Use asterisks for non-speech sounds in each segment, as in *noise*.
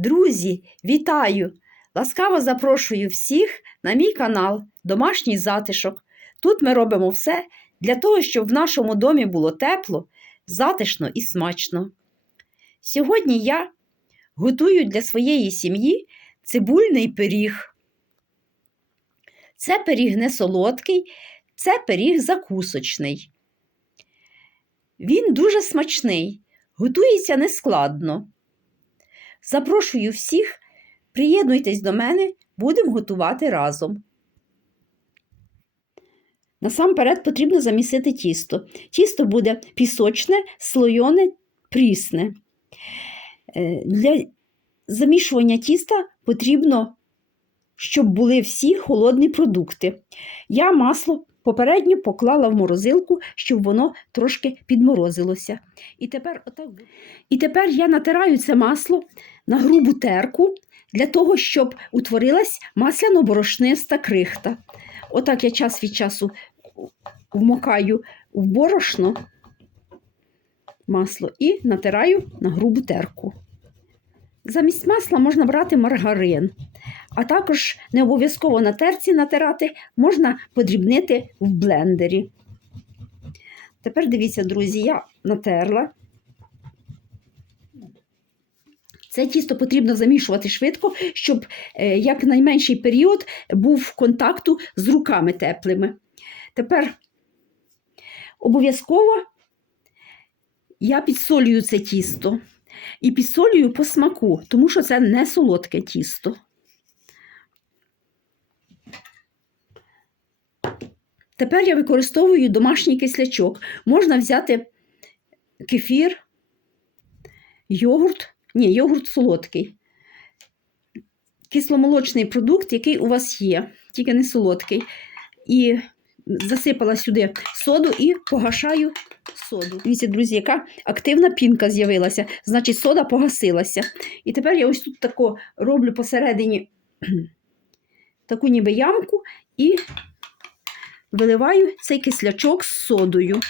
Друзі, вітаю! Ласкаво запрошую всіх на мій канал Домашній затишок. Тут ми робимо все для того, щоб в нашому домі було тепло, затишно і смачно. Сьогодні я готую для своєї сім'ї цибульний пиріг. Це пиріг не солодкий, це пиріг закусочний. Він дуже смачний, готується нескладно. Запрошую всіх, приєднуйтесь до мене, будемо готувати разом. Насамперед потрібно замісити тісто. Тісто буде пісочне, слойоне, прісне. Е, Для замішування тіста потрібно, щоб були всі холодні продукти. Я масло попередньо поклала в морозилку, щоб воно трошки підморозилося. І тепер, отак... І тепер я натираю це масло на грубу терку для того, щоб утворилась масляно-борошниста крихта. Отак я час від часу вмокаю в борошно масло і натираю на грубу терку. Замість масла можна брати маргарин, а також не обов'язково на терці натирати, можна подрібнити в блендері. Тепер дивіться, друзі, я натерла. Це тісто потрібно замішувати швидко, щоб е, якнайменший період був контакту з руками теплими. Тепер обов'язково я підсолюю це тісто і підсолюю по смаку, тому що це не солодке тісто. Тепер я використовую домашній кислячок. Можна взяти кефір, йогурт. Ні, йогурт солодкий. Кисломолочний продукт, який у вас є, тільки не солодкий. І засипала сюди соду і погашаю соду. Дивіться, друзі, яка активна пінка з'явилася, значить, сода погасилася. І тепер я ось тут тако роблю посередині *clears throat* таку ніби ямку і виливаю цей кислячок з содою.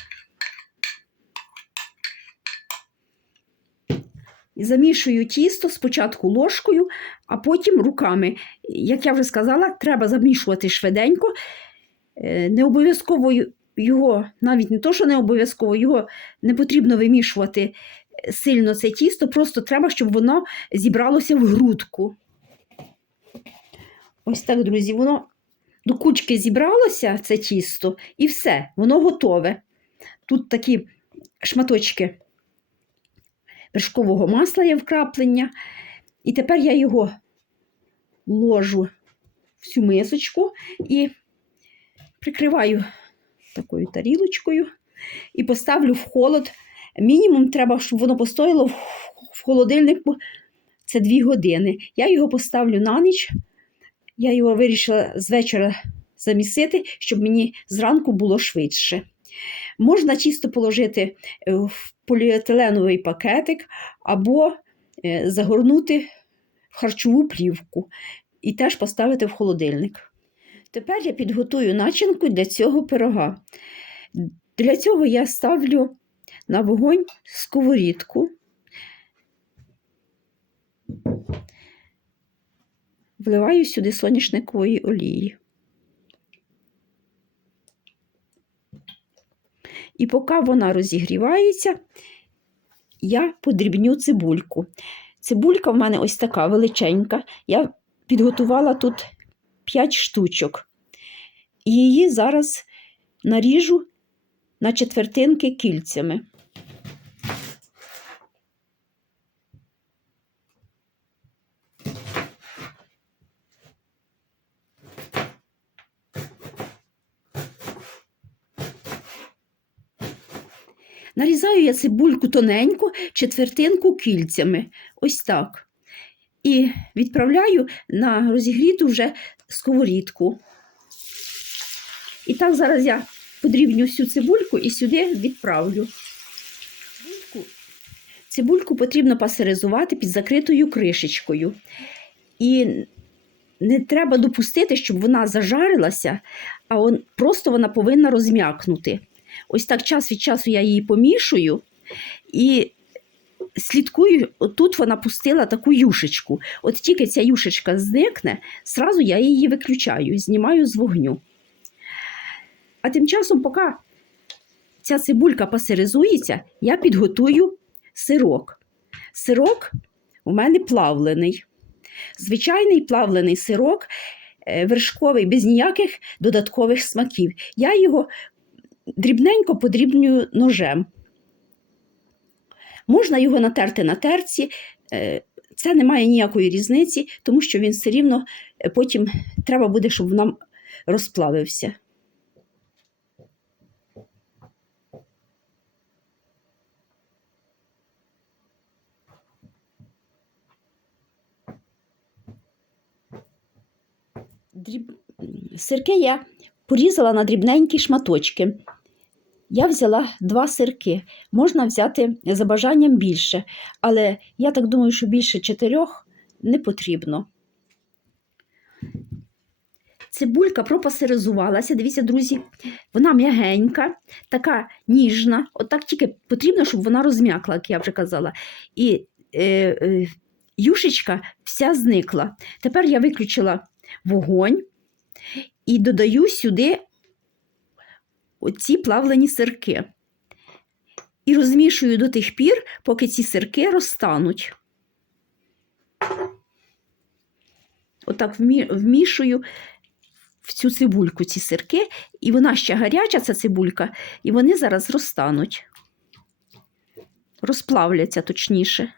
Замішую тісто спочатку ложкою, а потім руками. Як я вже сказала, треба замішувати швиденько. Е, Не обов'язково його, навіть не то, що не обов'язково, його не потрібно вимішувати сильно це тісто, просто треба, щоб воно зібралося в грудку. Ось так, друзі, воно до кучки зібралося це тісто, і все, воно готове. Тут такі шматочки вершкового масла є вкраплення. І тепер я його ложу в цю мисочку і прикриваю такою тарілочкою і поставлю в холод. Мінімум треба, щоб воно постояло в холодильнику це 2 години. Я його поставлю на ніч. Я його вирішила з вечора замісити, щоб мені зранку було швидше. Можна чисто положити в поліетиленовий пакетик або е, загорнути в харчову плівку і теж поставити в холодильник. Тепер я підготую начинку для цього пирога. Для цього я ставлю на вогонь сковорідку, вливаю сюди соняшникової олії. І поки вона розігрівається, я подрібню цибульку. Цибулька в мене ось така величенька. Я підготувала тут 5 штучок. І її зараз наріжу на четвертинки кільцями. Нарізаю я цибульку тоненько, четвертинку кільцями. Ось так. І відправляю на розігріту вже сковорідку. І так зараз я подрібню всю цибульку і сюди відправлю. Цибульку, потрібно пасеризувати під закритою кришечкою. І не треба допустити, щоб вона зажарилася, а он, просто вона повинна розм'якнути. Ось так час від часу я її помішую і слідкую, тут вона пустила таку юшечку. От тільки ця юшечка зникне, зразу я її виключаю, знімаю з вогню. А тим часом, поки ця цибулька пасеризується, я підготую сирок. Сирок у мене плавлений. Звичайний плавлений сирок, е, вершковий, без ніяких додаткових смаків. Я його дрібненько подрібнюю ножем. Можна його натерти на терці, е, це не має ніякої різниці, тому що він все рівно е, потім треба буде, щоб нам розплавився. Дріб... Сирки я порізала на дрібненькі шматочки. Я взяла два сирки. Можна взяти за бажанням більше, але я так думаю, що більше чотирьох не потрібно. Цибулька пропасеризувалася. Дивіться, друзі, вона м'ягенька, така ніжна. Отак тільки потрібно, щоб вона розм'якла, як я вже казала. І е, е, юшечка вся зникла. Тепер я виключила вогонь і додаю сюди оці плавлені сирки. І розмішую до тих пір, поки ці сирки розтануть. Отак вмішую в цю цибульку ці сирки, і вона ще гаряча, ця цибулька, і вони зараз розтануть. Розплавляться точніше.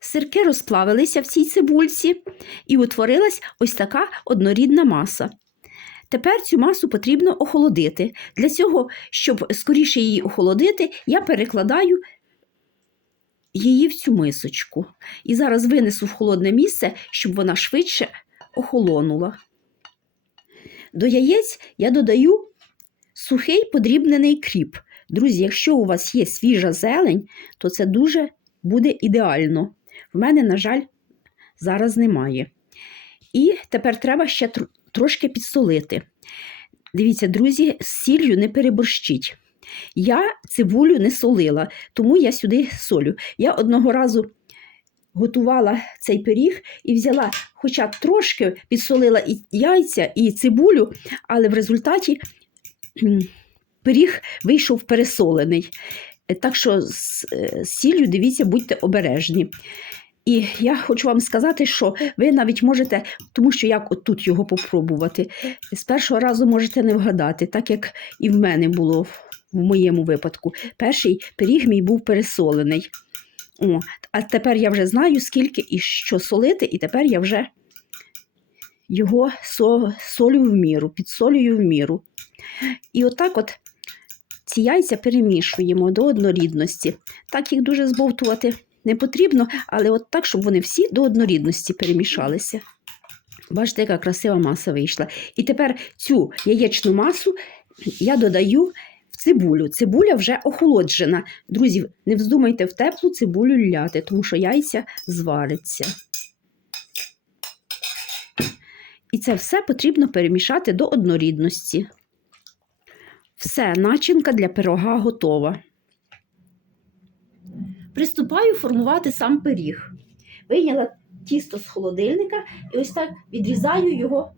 Сирки розплавилися в цій цибульці, і утворилась ось така однорідна маса. Тепер цю масу потрібно охолодити. Для цього, щоб скоріше її охолодити, я перекладаю її в цю мисочку. І зараз винесу в холодне місце, щоб вона швидше охолонула. До яєць я додаю сухий подрібнений кріп. Друзі, якщо у вас є свіжа зелень, то це дуже буде ідеально. В мене, на жаль, зараз немає. І тепер треба ще трошки підсолити. Дивіться, друзі, з сіллю не переборщіть. Я цибулю не солила, тому я сюди солю. Я одного разу готувала цей пиріг і взяла, хоча трошки підсолила і яйця, і цибулю, але в результаті пиріг вийшов пересолений. Е, Так що е, з сіллю, дивіться, будьте обережні. І я хочу вам сказати, що ви навіть можете, тому що як от тут його попробувати, з першого разу можете не вгадати, так як і в мене було в моєму випадку. Перший пиріг мій був пересолений. О, а тепер я вже знаю, скільки і що солити, і тепер я вже його солю в міру, підсолюю в міру. І отак от ці яйця перемішуємо до однорідності. Так їх дуже збовтувати не потрібно, але от так, щоб вони всі до однорідності перемішалися. Бачите, яка красива маса вийшла. І тепер цю яєчну масу я додаю в цибулю. Цибуля вже охолоджена. Друзі, не вздумайте в теплу цибулю ляти, тому що яйця зваряться. І це все потрібно перемішати до однорідності. Все, начинка для пирога готова. Приступаю формувати сам пиріг. Вийняла тісто з холодильника і ось так відрізаю його,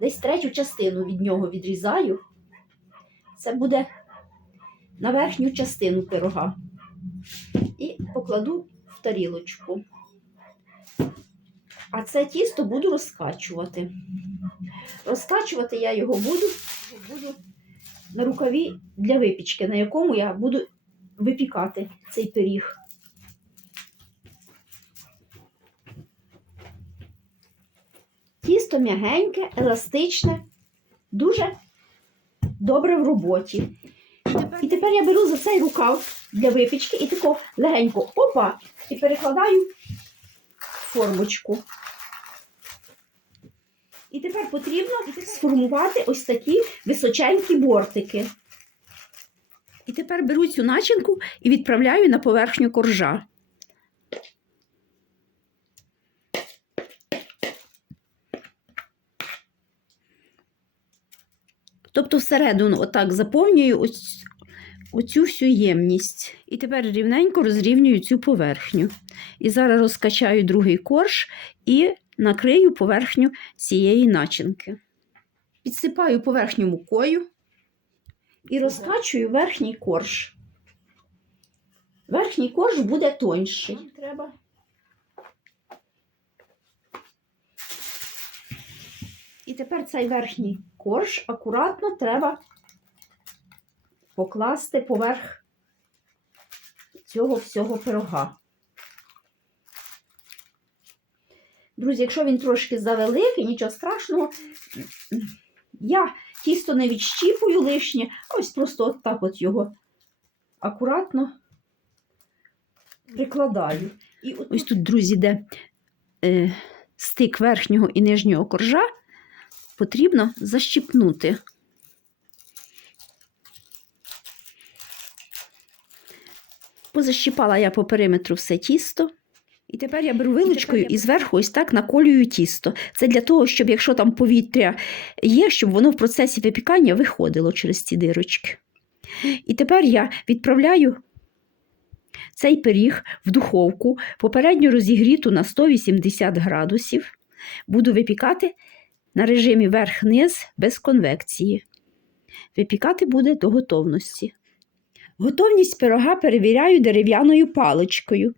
десь третю частину від нього відрізаю. Це буде на верхню частину пирога. І покладу в тарілочку. А це тісто буду розкачувати. Розкачувати я його буду, буду на рукаві для випічки, на якому я буду випікати цей пиріг. Тісто м'ягеньке, еластичне, дуже добре в роботі. І тепер я беру за цей рукав для випічки і тако легенько опа, і перекладаю в формочку. І тепер потрібно сформувати ось такі височенькі бортики. І тепер беру цю начинку і відправляю на поверхню коржа. Тобто всередину отак заповнюю оцю всю ємність. І тепер рівненько розрівнюю цю поверхню. І зараз розкачаю другий корж і накрию поверхню цієї начинки. Підсипаю поверхню мукою і розкачую верхній корж. Верхній корж буде тоньший. Треба. І тепер цей верхній корж акуратно треба покласти поверх цього всього пирога. Друзі, якщо він трошки завеликий, нічого страшного, я тісто не відщіпую лишнє, ось просто от так от його акуратно прикладаю. І от ось тут, друзі, де е, стик верхнього і нижнього коржа, потрібно защіпнути. Позащіпала я по периметру все тісто. І тепер я беру вилочкою і, зверху ось так наколюю тісто. Це для того, щоб якщо там повітря є, щоб воно в процесі випікання виходило через ці дирочки. І тепер я відправляю цей пиріг в духовку, попередньо розігріту на 180 градусів. Буду випікати на режимі верх-низ без конвекції. Випікати буде до готовності. Готовність пирога перевіряю дерев'яною паличкою.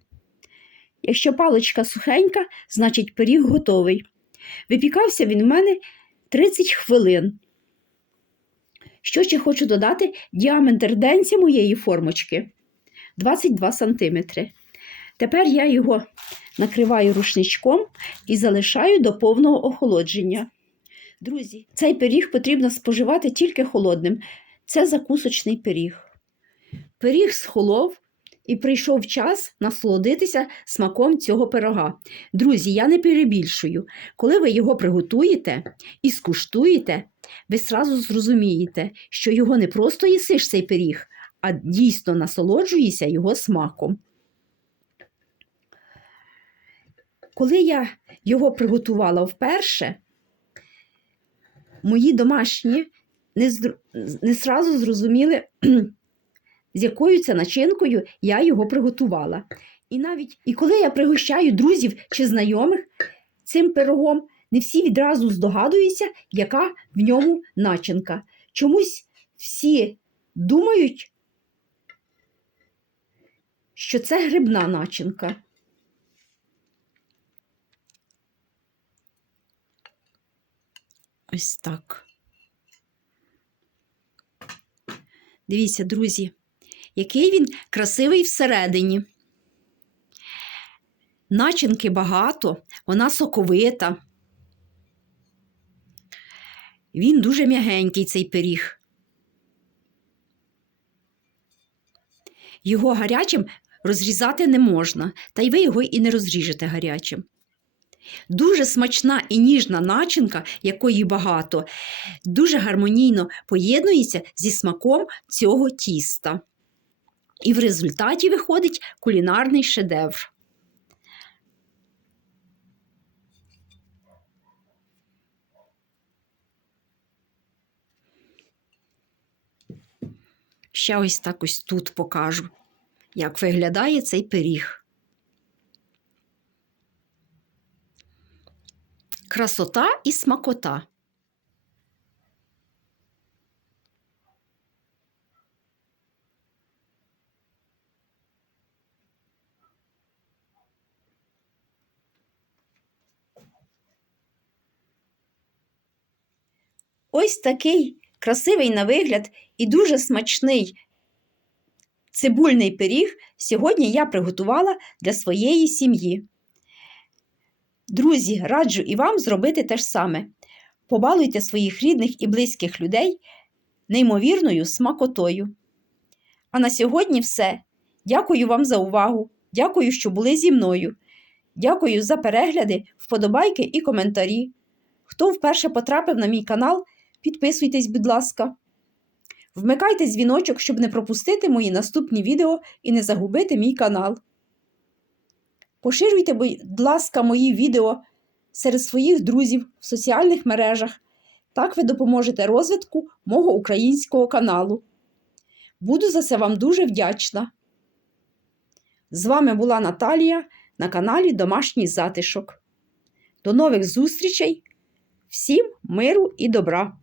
Якщо паличка сухенька, значить пиріг готовий. Випікався він в мене 30 хвилин. Що ще хочу додати, діаметр денця моєї формочки 22 см. Тепер я його накриваю рушничком і залишаю до повного охолодження. Друзі, цей пиріг потрібно споживати тільки холодним. Це закусочний пиріг. Пиріг схолов і прийшов час насолодитися смаком цього пирога. Друзі, я не перебільшую. Коли ви його приготуєте і скуштуєте, ви сразу зрозумієте, що його не просто їсиш цей пиріг, а дійсно насолоджуєшся його смаком. Коли я його приготувала вперше, мої домашні не, зр... не сразу зрозуміли, з якою це начинкою я його приготувала. І навіть і коли я пригощаю друзів чи знайомих цим пирогом, не всі відразу здогадуються, яка в ньому начинка. Чомусь всі думають, що це грибна начинка. Ось так. Дивіться, друзі, який він красивий всередині. Начинки багато, вона соковита. Він дуже м'ягенький цей пиріг. Його гарячим розрізати не можна, та й ви його і не розріжете гарячим. Дуже смачна і ніжна начинка, якої багато, дуже гармонійно поєднується зі смаком цього тіста. І в результаті виходить кулінарний шедевр. Ще ось так ось тут покажу, як виглядає цей пиріг. Красота і смакота. Ось такий красивий на вигляд і дуже смачний цибульний пиріг сьогодні я приготувала для своєї сім'ї. Друзі, раджу і вам зробити те ж саме. Побалуйте своїх рідних і близьких людей неймовірною смакотою. А на сьогодні все. Дякую вам за увагу. Дякую, що були зі мною. Дякую за перегляди, вподобайки і коментарі. Хто вперше потрапив на мій канал, підписуйтесь, будь ласка. Вмикайте дзвіночок, щоб не пропустити мої наступні відео і не загубити мій канал. Поширюйте, будь ласка, мої відео серед своїх друзів в соціальних мережах. Так ви допоможете розвитку мого українського каналу. Буду за це вам дуже вдячна. З вами була Наталія на каналі Домашній затишок. До нових зустрічей! Всім миру і добра!